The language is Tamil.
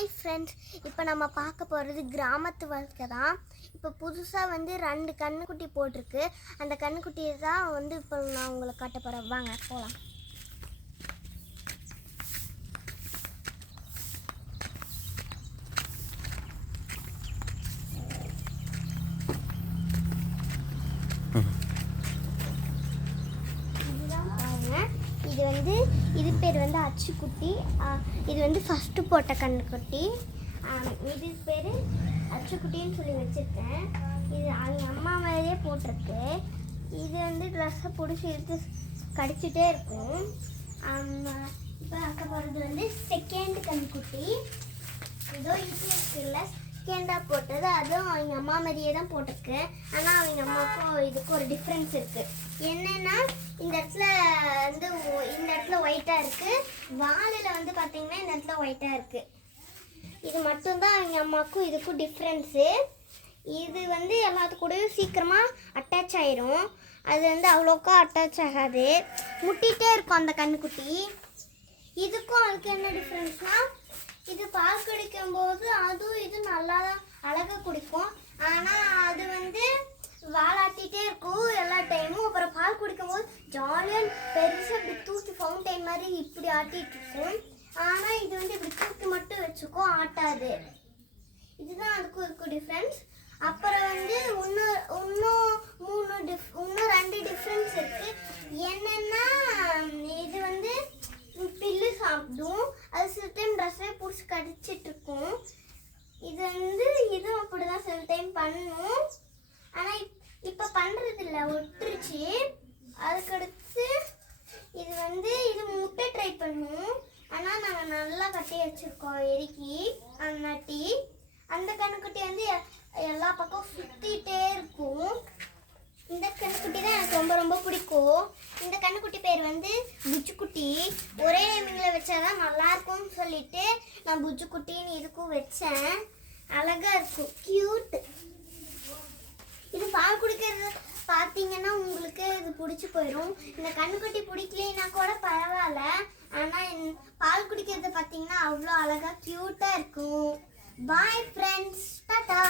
ஹாய் ஃப்ரெண்ட்ஸ், இப்போ நம்ம பார்க்க போகிறது கிராமத்து வாழ்க்கை தான். இப்போ புதுசாக வந்து 2 கன்றுக்குட்டி போட்டிருக்கு. அந்த கன்றுக்குட்டியை தான் வந்து இப்போ நான் உங்களுக்கு காட்ட போகிறேன். வாங்க போகலாம். இது பேர் வந்து அச்சுக்குட்டி. இது வந்து ஃபஸ்ட்டு போட்ட கன்றுக்குட்டி. இது பேர் அச்சுக்குட்டின்னு சொல்லி வச்சுருக்கேன். இது அவங்க அம்மா மாதிரியே போட்டிருக்கு. இது வந்து ட்ரெஸ்ஸை பிடிச்சி எடுத்து கடிச்சிட்டே இருக்கும். இப்போ பார்க்க போகிறது வந்து செகண்ட் கன்றுக்குட்டி. ஏதோ இது இருக்குல்ல, செகண்டாக போட்டது. அதுவும் அவங்க அம்மா மாதிரியே தான் போட்டிருக்கு. ஆனால் அவங்க அம்மாவுக்கும் இதுக்கும் ஒரு டிஃப்ரென்ஸ் இருக்குது. என்னென்னா இந்த இடத்துல ஒயிட்டாக இருக்குது. வாலில் வந்து பார்த்திங்கன்னா இந்த இடத்துல ஒயிட்டாக இருக்குது. இது மட்டும்தான் அவங்க அம்மாவுக்கும் இதுக்கும் டிஃப்ரென்ஸு. இது வந்து எல்லாத்துக்கூடயும் சீக்கிரமாக அட்டாச் ஆயிரும். அது வந்து அவ்வளோக்கா அட்டாச் ஆகாது, முட்டிகிட்டே இருக்கும் அந்த கன்றுக்குட்டி. இதுக்கும் அதுக்கு என்ன டிஃப்ரென்ஸ்னால், இது பால் குடிக்கும்போது அதுவும் இது நல்லா அழகாக குடிக்கும். ஆனால் அது வந்து வாலாட்டிகிட்டே இருக்கும் எல்லா டைமும். அப்புறம் பால் குடிக்கும்போது ஜாலியாக பெருசாக இப்படி தூக்கி ஃபவுண்டைன் மாதிரி இப்படி ஆட்டிகிட்டு இருக்கும். ஆனால் இது வந்து இப்படி தூக்கி மட்டும் வச்சுக்கும், ஆட்டாது. இதுதான் அதுக்கும் இருக்கும் டிஃப்ரென்ஸ். அப்புறம் வந்து இன்னும் 2 டிஃப்ரென்ஸ் இருக்குது. என்னென்னா, இது வந்து பில்லு சாப்பிடும். அது சில டைம் ட்ரெஸ்ஸே பிடிச்சி கடிச்சிட்டு இருக்கும். இது வந்து இதுவும் அப்படி தான் சில டைம் பண்ணும். ஆனால் இப்போ பண்ணுறதில்ல, ஒட்டுருச்சு. அதுக்கடுத்து இது வந்து இது முட்டை ட்ரை பண்ணும். ஆனால் நாங்கள் நல்லா கட்டி வச்சுருக்கோம் எரிக்கி நட்டி. அந்த கன்றுக்குட்டி வந்து எல்லா பக்கம் சுற்றிகிட்டே இருக்கும். இந்த கன்றுக்குட்டி தான் எனக்கு ரொம்ப ரொம்ப பிடிக்கும். இந்த கன்றுக்குட்டி பேர் வந்து புஜ்ஜுக்குட்டி. ஒரே நேமிங்கில் வச்சாதான் நல்லாயிருக்கும்னு சொல்லிட்டு நான் புஜ்ஜுக்குட்டின்னு இதுக்கும் வச்சேன். அழகாக இருக்கும், க்யூட். இது பால் குடிக்கிறது பார்த்தீங்கன்னா உங்களுக்கு இது பிடிச்சி போயிடும். இந்த கன்றுக்குட்டி பிடிக்கலைன்னா கூட பரவாயில்ல. ஆனால் பால் குடிக்கிறது பார்த்தீங்கன்னா அவ்வளோ அழகாக க்யூட்டாக இருக்கும். Bye friends, Tata.